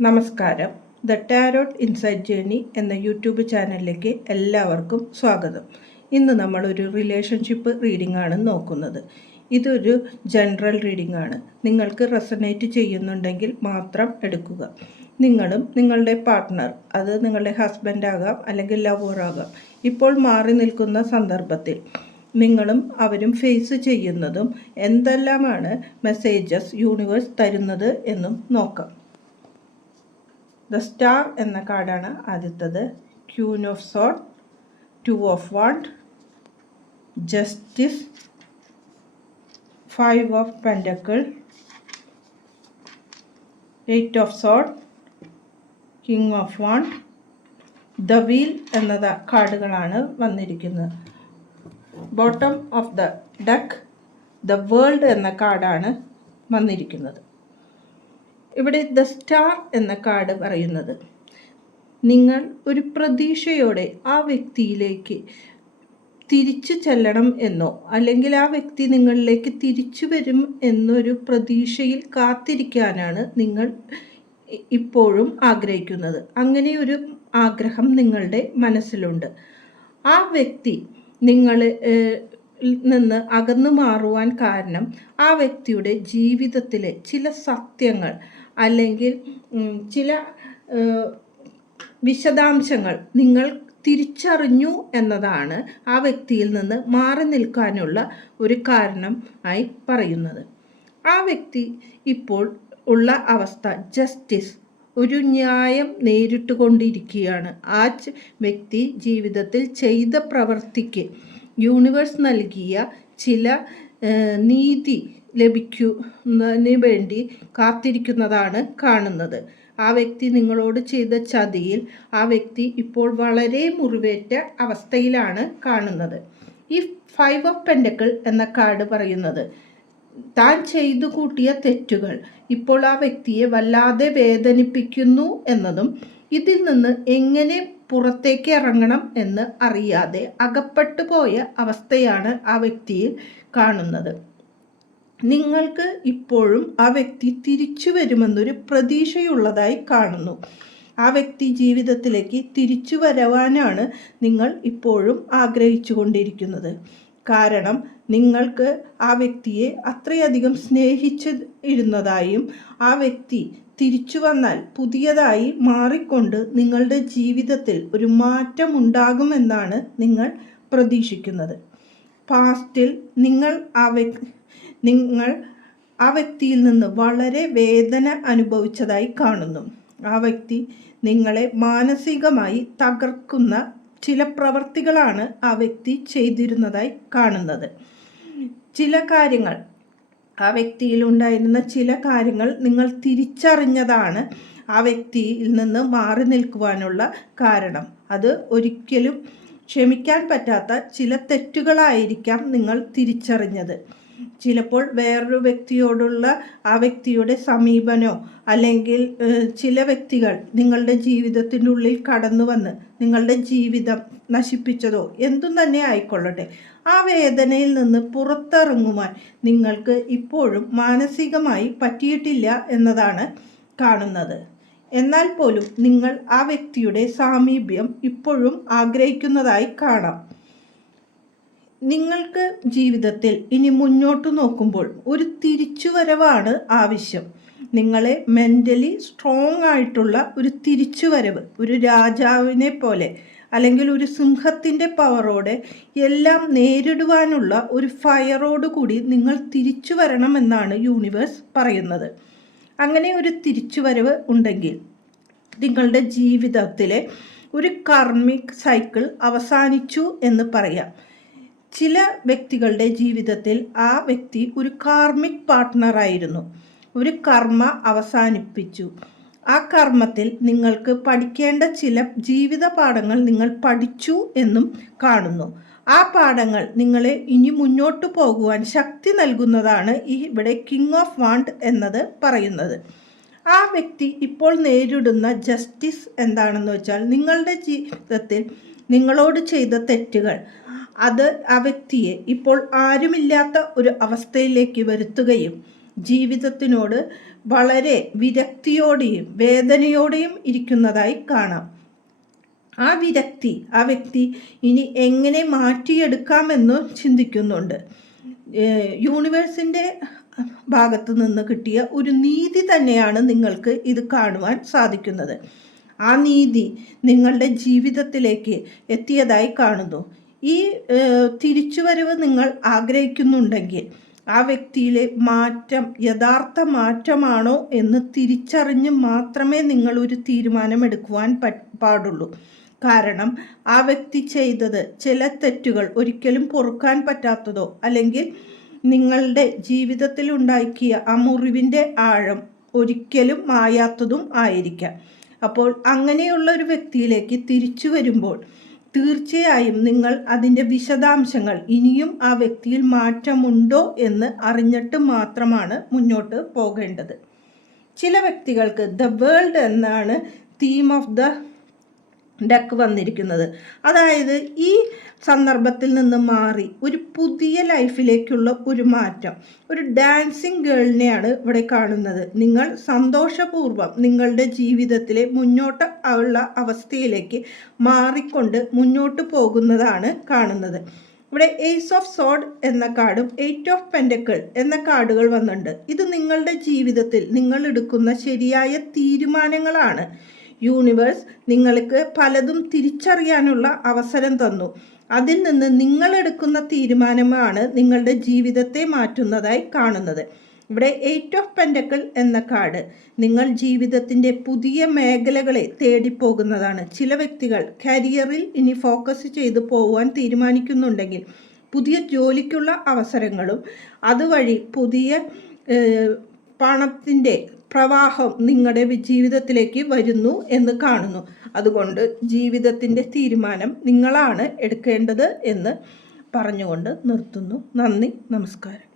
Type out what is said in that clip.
നമസ്കാരം. The tarot insight journey എന്ന YouTube ചാനലിലേക്ക് എല്ലാവർക്കും സ്വാഗതം. ഇന്ന് നമ്മളൊരു റിലേഷൻഷിപ്പ് റീഡിംഗ് ആണ് നോക്കുന്നത്. ഇതൊരു ജനറൽ റീഡിംഗ് ആണ് നിങ്ങൾക്ക് റെസനേറ്റ് ചെയ്യുന്നുണ്ടെങ്കിൽ മാത്രം എടുക്കുക. നിങ്ങളും നിങ്ങളുടെ പാർട്ട്ണർ അത് നിങ്ങളുടെ ഹസ്ബൻഡ് ആകാം അല്ലെങ്കിൽ ലവറാകാം ഇപ്പോൾ മാറി നിൽക്കുന്ന സന്ദർഭത്തിൽ നിങ്ങളും അവരും ഫേസ് ചെയ്യുന്നതും എന്തെല്ലാമാണ് മെസ്സേജസ് യൂണിവേഴ്സ് തരുന്നത് എന്നും നോക്കാം. ദ സ്റ്റാർ എന്ന കാർഡാണ് ആദ്യത്തത്. Queen of sword two of wand justice five of pentacle eight of sword king of wand the wheel എന്ന കാർഡുകളാണ് വന്നിരിക്കുന്നത്. Bottom of the deck the world എന്ന കാർഡാണ് വന്നിരിക്കുന്നത്. ഇവിടെ ദ സ്റ്റാർ എന്ന കാർഡ് പറയുന്നത്. നിങ്ങൾ ഒരു പ്രതീക്ഷയോടെ ആ വ്യക്തിയിലേക്ക് തിരിച്ചു ചെല്ലണം എന്നോ അല്ലെങ്കിൽ ആ വ്യക്തി നിങ്ങളിലേക്ക് തിരിച്ചു വരും എന്നൊരു പ്രതീക്ഷയിൽ കാത്തിരിക്കാനാണ് നിങ്ങൾ ഇപ്പോഴും ആഗ്രഹിക്കുന്നത്. അങ്ങനെ ഒരു ആഗ്രഹം നിങ്ങളുടെ മനസ്സിലുണ്ട്. ആ വ്യക്തി നിങ്ങൾ നിന്ന് അകന്നു മാറുവാൻ കാരണം ആ വ്യക്തിയുടെ ജീവിതത്തിലെ ചില സത്യങ്ങൾ അല്ലെങ്കിൽ ചില വിശദാംശങ്ങൾ നിങ്ങൾ തിരിച്ചറിഞ്ഞു എന്നതാണ് ആ വ്യക്തിയിൽ നിന്ന് മാറി നിൽക്കാനുള്ള ഒരു കാരണം ആയി പറയുന്നത്. ആ വ്യക്തി ഇപ്പോൾ ഉള്ള അവസ്ഥ ജസ്റ്റിസ് ഒരു ന്യായം നേരിട്ട് കൊണ്ടിരിക്കുകയാണ് ആ വ്യക്തി ജീവിതത്തിൽ ചെയ്ത പ്രവൃത്തിക്ക് യൂണിവേഴ്സ് നൽകിയ ചില നീതി ലഭിക്കുന്നതിന് വേണ്ടി കാത്തിരിക്കുന്നതാണ് കാണുന്നത്. ആ വ്യക്തി നിങ്ങളോട് ചെയ്ത ചതിയിൽ ആ വ്യക്തി ഇപ്പോൾ വളരെ മുറിവേറ്റ അവസ്ഥയിലാണ് കാണുന്നത്. ഈ ഫൈവ് ഓഫ് പെൻഡക്കിൾ എന്ന കാർഡ് പറയുന്നത് താൻ ചെയ്തു കൂട്ടിയ തെറ്റുകൾ ഇപ്പോൾ ആ വ്യക്തിയെ വല്ലാതെ വേദനിപ്പിക്കുന്നു എന്നതും ഇതിൽ നിന്ന് എങ്ങനെ പുറത്തേക്ക് ഇറങ്ങണം എന്ന് അറിയാതെ അകപ്പെട്ടു പോയ അവസ്ഥയാണ് ആ വ്യക്തിയിൽ കാണുന്നത്. നിങ്ങൾക്ക് ഇപ്പോഴും ആ വ്യക്തി തിരിച്ചു വരുമെന്നൊരു പ്രതീക്ഷയുള്ളതായി കാണുന്നു. ആ വ്യക്തി ജീവിതത്തിലേക്ക് തിരിച്ചു വരവാനാണ് നിങ്ങൾ ഇപ്പോഴും ആഗ്രഹിച്ചു കൊണ്ടിരിക്കുന്നത് കാരണം നിങ്ങൾക്ക് ആ വ്യക്തിയെ അത്രയധികം സ്നേഹിച്ചു ഇരുന്നതായും ആ വ്യക്തി തിരിച്ചു വന്നാൽ പുതിയതായി മാറിക്കൊണ്ട് നിങ്ങളുടെ ജീവിതത്തിൽ ഒരു മാറ്റം ഉണ്ടാകുമെന്നാണ് നിങ്ങൾ പ്രതീക്ഷിക്കുന്നത്. പാസ്റ്റിൽ നിങ്ങൾ ആ വ്യക്തി നിങ്ങൾ ആ വ്യക്തിയിൽ നിന്ന് വളരെ വേദന അനുഭവിച്ചതായി കാണുന്നു. ആ വ്യക്തി നിങ്ങളെ മാനസികമായി തകർക്കുന്ന ചില പ്രവർത്തികളാണ് ആ വ്യക്തി ചെയ്തിരുന്നതായി കാണുന്നത്. ചില കാര്യങ്ങൾ ആ വ്യക്തിയിൽ ഉണ്ടായിരുന്ന ചില കാര്യങ്ങൾ നിങ്ങൾ തിരിച്ചറിഞ്ഞതാണ് ആ വ്യക്തിയിൽ നിന്ന് മാറി നിൽക്കുവാനുള്ള കാരണം. അത് ഒരിക്കലും ക്ഷമിക്കാൻ പറ്റാത്ത ചില തെറ്റുകളായിരിക്കാം നിങ്ങൾ തിരിച്ചറിഞ്ഞത്. ചിലപ്പോൾ വേറൊരു വ്യക്തിയോടുള്ള ആ വ്യക്തിയുടെ സമീപനോ അല്ലെങ്കിൽ ചില വ്യക്തികൾ നിങ്ങളുടെ ജീവിതത്തിന്റെ ഉള്ളിൽ കടന്നു വന്ന് നിങ്ങളുടെ ജീവിതം നശിപ്പിച്ചതോ എന്തും തന്നെ ആയിക്കൊള്ളട്ടെ. ആ വേദനയിൽ നിന്ന് പുറത്തിറങ്ങുവാൻ നിങ്ങൾക്ക് ഇപ്പോഴും മാനസികമായി പറ്റിയിട്ടില്ല എന്നതാണ് കാണുന്നത്. എന്നാൽ പോലും നിങ്ങൾ ആ വ്യക്തിയുടെ സാമീപ്യം ഇപ്പോഴും ആഗ്രഹിക്കുന്നതായി കാണാം. നിങ്ങൾക്ക് ജീവിതത്തിൽ ഇനി മുന്നോട്ട് നോക്കുമ്പോൾ ഒരു തിരിച്ചുവരവാണ് ആവശ്യം. നിങ്ങളെ മെന്റലി സ്ട്രോങ് ആയിട്ടുള്ള ഒരു തിരിച്ചുവരവ് ഒരു രാജാവിനെ പോലെ അല്ലെങ്കിൽ ഒരു സിംഹത്തിന്റെ പവറോടെ എല്ലാം നേരിടുവാനുള്ള ഒരു ഫയറോട് കൂടി നിങ്ങൾ തിരിച്ചു വരണമെന്നാണ് യൂണിവേഴ്സ് പറയുന്നത്. അങ്ങനെ ഒരു തിരിച്ചുവരവ് ഉണ്ടെങ്കിൽ നിങ്ങളുടെ ജീവിതത്തിലെ ഒരു കർമ്മിക് സൈക്കിൾ അവസാനിച്ചു എന്ന് പറയാം. ചില വ്യക്തികളുടെ ജീവിതത്തിൽ ആ വ്യക്തി ഒരു കാർമിക് പാർട്ട്ണറായിരുന്നു ഒരു കർമ്മ അവസാനിപ്പിച്ചു. ആ കർമ്മത്തിൽ നിങ്ങൾക്ക് പഠിക്കേണ്ട ചില ജീവിത പാഠങ്ങൾ നിങ്ങൾ പഠിച്ചു എന്നും കാണുന്നു. ആ പാഠങ്ങൾ നിങ്ങളെ ഇനി മുന്നോട്ട് പോകുവാൻ ശക്തി നൽകുന്നതാണ് ഈ ഇവിടെ കിങ് ഓഫ് വാണ്ട് എന്നത് പറയുന്നത്. ആ വ്യക്തി ഇപ്പോൾ നേരിടുന്ന ജസ്റ്റിസ് എന്താണെന്ന് വെച്ചാൽ നിങ്ങളുടെ ജീവിതത്തിൽ നിങ്ങളോട് ചെയ്ത തെറ്റുകൾ അത് ആ വ്യക്തിയെ ഇപ്പോൾ ആരുമില്ലാത്ത ഒരു അവസ്ഥയിലേക്ക് വരുത്തുകയും ജീവിതത്തിനോട് വളരെ വിരക്തിയോടെയും വേദനയോടെയും ഇരിക്കുന്നതായി കാണാം. ആ വിരക്തി ആ വ്യക്തി ഇനി എങ്ങനെ മാറ്റിയെടുക്കാമെന്ന് ചിന്തിക്കുന്നുണ്ട്. യൂണിവേഴ്സിന്റെ ഭാഗത്ത് നിന്ന് കിട്ടിയ ഒരു നീതി തന്നെയാണ് നിങ്ങൾക്ക് ഇത് കാണുവാൻ സാധിക്കുന്നത്. ആ നീതി നിങ്ങളുടെ ജീവിതത്തിലേക്ക് എത്തിയതായി കാണുന്നു. ഈ തിരിച്ചുവരവ് നിങ്ങൾ ആഗ്രഹിക്കുന്നുണ്ടെങ്കിൽ ആ വ്യക്തിയിലെ മാറ്റം യഥാർത്ഥ മാറ്റമാണോ എന്ന് തിരിച്ചറിഞ്ഞ് മാത്രമേ നിങ്ങൾ ഒരു തീരുമാനമെടുക്കുവാൻ പാടുള്ളൂ. കാരണം ആ വ്യക്തി ചെയ്തത് ചില തെറ്റുകൾ ഒരിക്കലും പൊറുക്കാൻ പറ്റാത്തതോ അല്ലെങ്കിൽ നിങ്ങളുടെ ജീവിതത്തിൽ ഉണ്ടാക്കിയ ആ മുറിവിന്റെ ആഴം ഒരിക്കലും മായാത്തതും ആയിരിക്കാം. അപ്പോൾ അങ്ങനെയുള്ള ഒരു വ്യക്തിയിലേക്ക് തിരിച്ചു വരുമ്പോൾ തീർച്ചയായും നിങ്ങൾ അതിന്റെ വിശദാംശങ്ങൾ ഇനിയും ആ വ്യക്തിയിൽ മാറ്റമുണ്ടോ എന്ന് അറിഞ്ഞിട്ട് മാത്രമാണ് മുന്നോട്ട് പോകേണ്ടത്. ചില വ്യക്തികൾക്ക് ദ വേൾഡ് എന്നാണ് തീം ഓഫ് ദ ഡക്ക് വന്നിരിക്കുന്നത്. അതായത് ഈ സന്ദർഭത്തിൽ നിന്ന് മാറി ഒരു പുതിയ ലൈഫിലേക്കുള്ള ഒരു മാറ്റം. ഒരു ഡാൻസിങ് ഗേളിനെയാണ് ഇവിടെ കാണുന്നത്. നിങ്ങൾ സന്തോഷപൂർവം നിങ്ങളുടെ ജീവിതത്തിലെ മുന്നോട്ട് ഉള്ള അവസ്ഥയിലേക്ക് മാറിക്കൊണ്ട് മുന്നോട്ട് പോകുന്നതാണ് കാണുന്നത്. ഇവിടെ എയ്സ് ഓഫ് സോഡ് എന്ന കാർഡും എയ്റ്റ് ഓഫ് പെൻഡക്കിൾ എന്ന കാർഡുകൾ വന്നിട്ടുണ്ട്. ഇത് നിങ്ങളുടെ ജീവിതത്തിൽ നിങ്ങൾ എടുക്കുന്ന ശരിയായ തീരുമാനങ്ങളാണ്. യൂണിവേഴ്സ് നിങ്ങൾക്ക് പലതും തിരിച്ചറിയാനുള്ള അവസരം തന്നു. അതിൽ നിന്ന് നിങ്ങൾ എടുക്കുന്ന തീരുമാനമാണ് നിങ്ങളുടെ ജീവിതത്തെ മാറ്റുന്നതായി കാണുന്നത്. ഇവിടെ എയ്റ്റ് ഓഫ് പെൻഡക്കിൾ എന്ന കാർഡ് നിങ്ങൾ ജീവിതത്തിന്റെ പുതിയ മേഖലകളെ തേടിപ്പോകുന്നതാണ്. ചില വ്യക്തികൾ കരിയറിൽ ഇനി ഫോക്കസ് ചെയ്ത് പോകുവാൻ തീരുമാനിക്കുന്നുണ്ടെങ്കിൽ പുതിയ ജോലിക്കുള്ള അവസരങ്ങളും അതുവഴി പുതിയ പണത്തിന്റെ പ്രവാഹം നിങ്ങളുടെ ജീവിതത്തിലേക്ക് വരുന്നു എന്ന് കാണുന്നു. അതുകൊണ്ട് ജീവിതത്തിന്റെ തീരുമാനം നിങ്ങളാണ് എടുക്കേണ്ടത് എന്ന് പറഞ്ഞുകൊണ്ട് നിർത്തുന്നു. നന്ദി നമസ്കാരം.